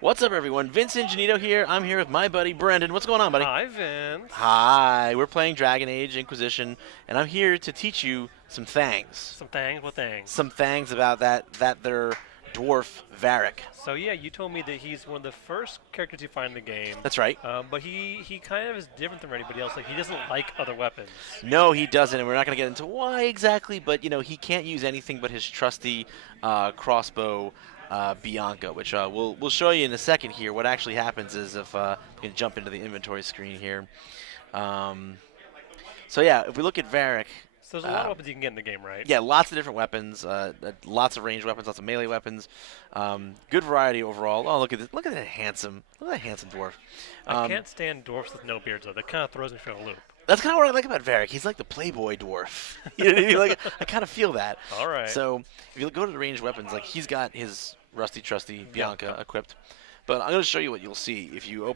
What's up, everyone? Vince Ingenito here. I'm here with my buddy Brendan. What's going on, buddy? Hi, Vince. Hi. We're playing Dragon Age Inquisition, and I'm here to teach you some things. Some things with things. Some things about that their dwarf Varric. So yeah, you told me that he's one of the first characters you find in the game. That's right. But he kind of is different than anybody else. Like he doesn't like other weapons. No, he doesn't, and we're not going to get into why exactly, but he can't use anything but his trusty crossbow. Bianca, which we'll show you in a second here. What actually happens is if we can jump into the inventory screen here. So yeah, if we look at Varric, So there's a lot of weapons you can get in the game, right? yeah, lots of different weapons, lots of ranged weapons, lots of melee weapons, good variety overall. Oh, look at this! Look at that handsome dwarf. I can't stand dwarfs with no beards though. That kind of throws me for a loop. That's kind of what I like about Varric. He's like the playboy dwarf. You know what I mean? Like I kind of feel that. All right. So if you go to the ranged weapons, like he's got his rusty trusty Bianca Bianca. equipped. But I'm going to show you what you'll see. If you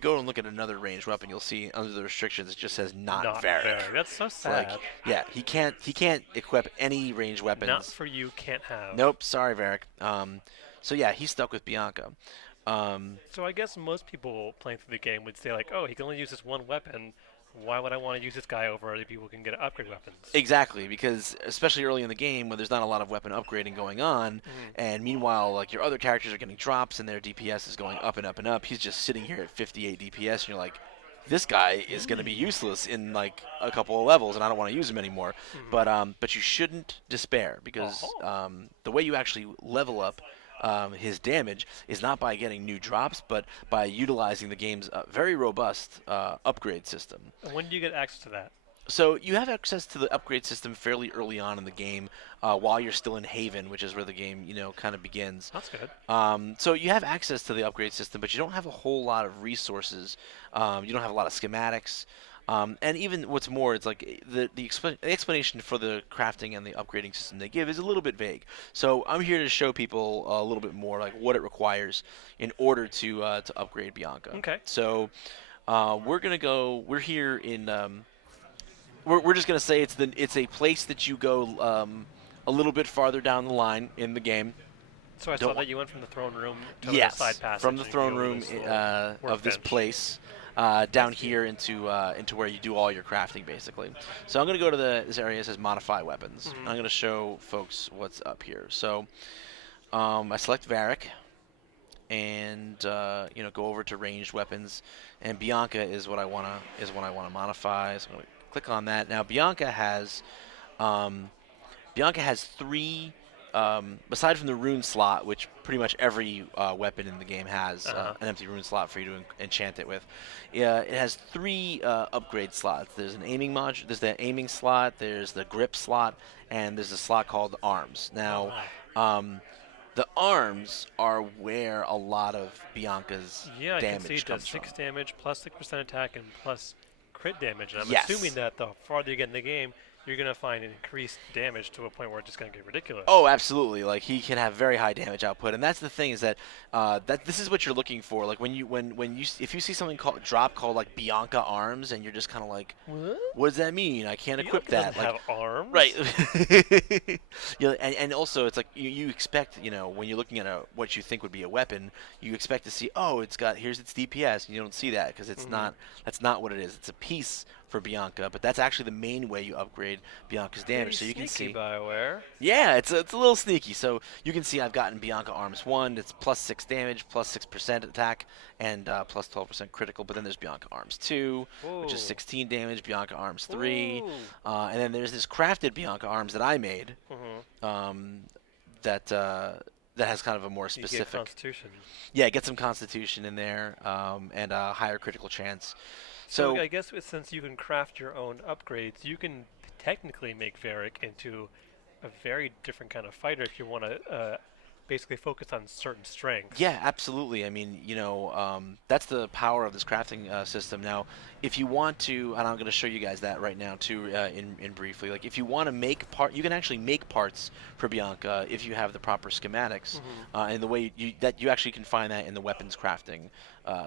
go and look at another ranged weapon, you'll see under the restrictions it just says not Varric. Varric. That's so sad. Like, yeah, he can't equip any ranged weapons. Not for you, can't have. Nope, sorry, Varric. So yeah, he's stuck with Bianca. So I guess most people playing through the game would say like, oh, he can only use this one weapon. Why would I want to use this guy over other people who can get upgrade weapons? Exactly, because especially early in the game when there's not a lot of weapon upgrading going on, and meanwhile, like your other characters are getting drops and their DPS is going up and up and up. He's just sitting here at 58 DPS, and you're like, this guy is going to be useless in like a couple of levels, and I don't want to use him anymore. But you shouldn't despair because the way you actually level up his damage is not by getting new drops, but by utilizing the game's very robust upgrade system. And when do you get access to that? So you have access to the upgrade system fairly early on in the game, while you're still in Haven, which is where the game kind of begins. That's good. So you have access to the upgrade system, but you don't have a whole lot of resources. You don't have a lot of schematics. And even what's more, it's like the explanation for the crafting and the upgrading system they give is a little bit vague. So I'm here to show people a little bit more like what it requires in order to upgrade Bianca. Okay. So we're here in. We're just gonna say it's a place that you go a little bit farther down the line in the game. So I saw that you went from the throne room to Yes, the side passage. from the and throne go to room this little of this workbench. place down here into where you do all your crafting, basically. So I'm going to go to this area that says Modify Weapons. I'm going to show folks what's up here. So I select Varric and go over to ranged weapons, and Bianca is what I want to modify. So I'm going to click on that. Now Bianca has three. Aside from the rune slot, which pretty much every weapon in the game has an empty rune slot for you to enchant it with, it has three upgrade slots. There's an aiming module, there's the aiming slot, there's the grip slot, and there's a slot called arms. Now, the arms are where a lot of Bianca's Yeah, I can see damage it does comes from. 6 damage, plus 6% attack, and plus crit damage. And I'm Yes. assuming that the farther you get in the game, you're going to find an increased damage to a point where it's just going to get ridiculous. Oh, absolutely! Like he can have very high damage output, and that's the thing is that this is what you're looking for. Like if you see something called like Bianca Arms, and you're just kind of like, what does that mean? I can't equip Bianca that. doesn't Like, have arms. right. And also it's like you expect when you're looking at what you think would be a weapon, you expect to see here's its DPS, and you don't see that because it's not. That's not what it is. It's a piece for Bianca, but that's actually the main way you upgrade Bianca's damage. Pretty So you can sneaky, see. BioWare. Yeah, it's a little sneaky. So you can see I've gotten Bianca Arms 1. It's plus 6 damage, plus 6% attack, and plus 12% critical. But then there's Bianca Arms 2, which is Ooh. 16 damage, Bianca Arms 3. Ooh. And then there's this crafted Bianca Arms that I made that has kind of a more You get specific. Constitution. Yeah, get some Constitution in there and a higher critical chance. So I guess since you can craft your own upgrades, you can technically make Varric into a very different kind of fighter if you want to basically focus on certain strengths. Yeah, absolutely. I mean, that's the power of this crafting system. Now, if you want to, and I'm going to show you guys that right now too, in briefly. Like, if you want to make you can actually make parts for Bianca if you have the proper schematics, and the way you actually can find that in the weapons crafting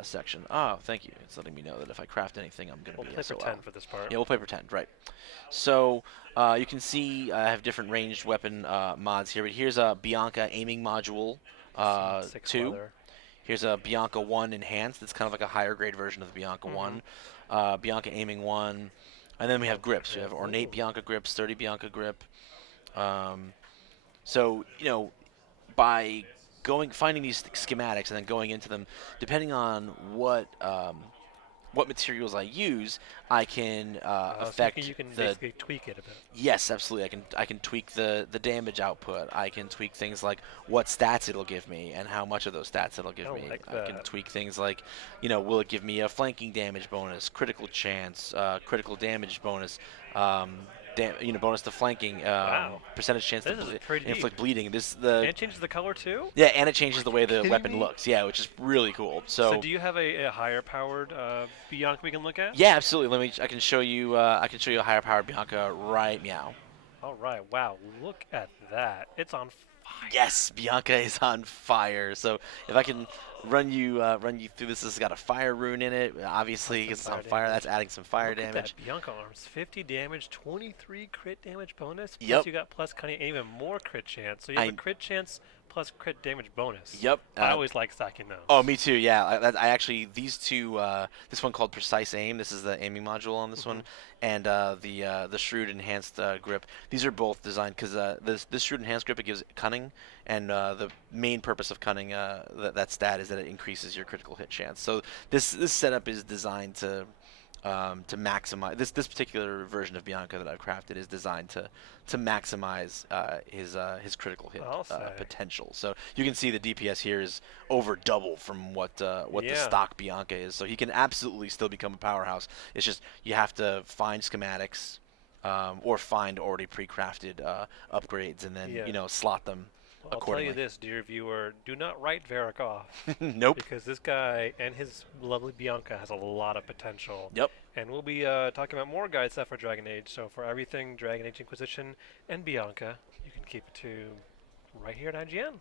section. Oh, thank you. It's letting me know that if I craft anything, I'm going to We'll be play SOL. pretend for this part. Yeah, we'll play pretend, right. So you can see I have different ranged weapon mods here, but here's a Bianca aiming module Six 2. leather. Here's a Bianca 1 Enhanced. It's kind of like a higher grade version of the Bianca 1. Bianca Aiming 1. And then we have grips. We have Ornate Bianca grip, Sturdy Bianca grip. So, by finding these schematics and then going into them, depending on what materials I use, I can affect so you can the. basically tweak it a bit. Yes, absolutely. I can tweak the damage output. I can tweak things like what stats it'll give me and how much of those stats it'll give me. Like I can tweak things like, will it give me a flanking damage bonus, critical chance, critical damage bonus, bonus to flanking, percentage chance to inflict bleeding. And it changes the color too? Yeah, and it changes the way the weapon looks. Yeah, which is really cool. So do you have a higher powered Bianca we can look at? Yeah, absolutely. I can show you. I can show you a higher powered Bianca right meow. All right. Wow. Look at that. It's on fire. Yes, Bianca is on fire. So if I can run you through this, has got a fire rune in it. Obviously, it's on fire. That's adding some fire damage. Look at that Bianca arms, 50 damage, 23 crit damage bonus. Plus Yep. you got plus cunning and even more crit chance. So you have a crit chance plus crit damage bonus. Yep. I always like stacking those. Oh, me too. Yeah. I actually these two. This one called Precise Aim. This is the aiming module on this one, and the Shrewd Enhanced Grip. These are both designed because this Shrewd Enhanced Grip, it gives cunning, and the main purpose of cunning that stat is that it increases your critical hit chance. So this setup is designed to maximize this particular version of Bianca that I've crafted is designed to maximize his critical hit potential. So you can see the DPS here is over double from what the stock Bianca is. So he can absolutely still become a powerhouse. It's just you have to find schematics or find already pre-crafted upgrades and then slot them. I'll tell you this, dear viewer, do not write Varric off. Nope. Because this guy and his lovely Bianca has a lot of potential. Yep. And we'll be talking about more guide stuff for Dragon Age. So for everything Dragon Age Inquisition and Bianca, you can keep it to right here at IGN.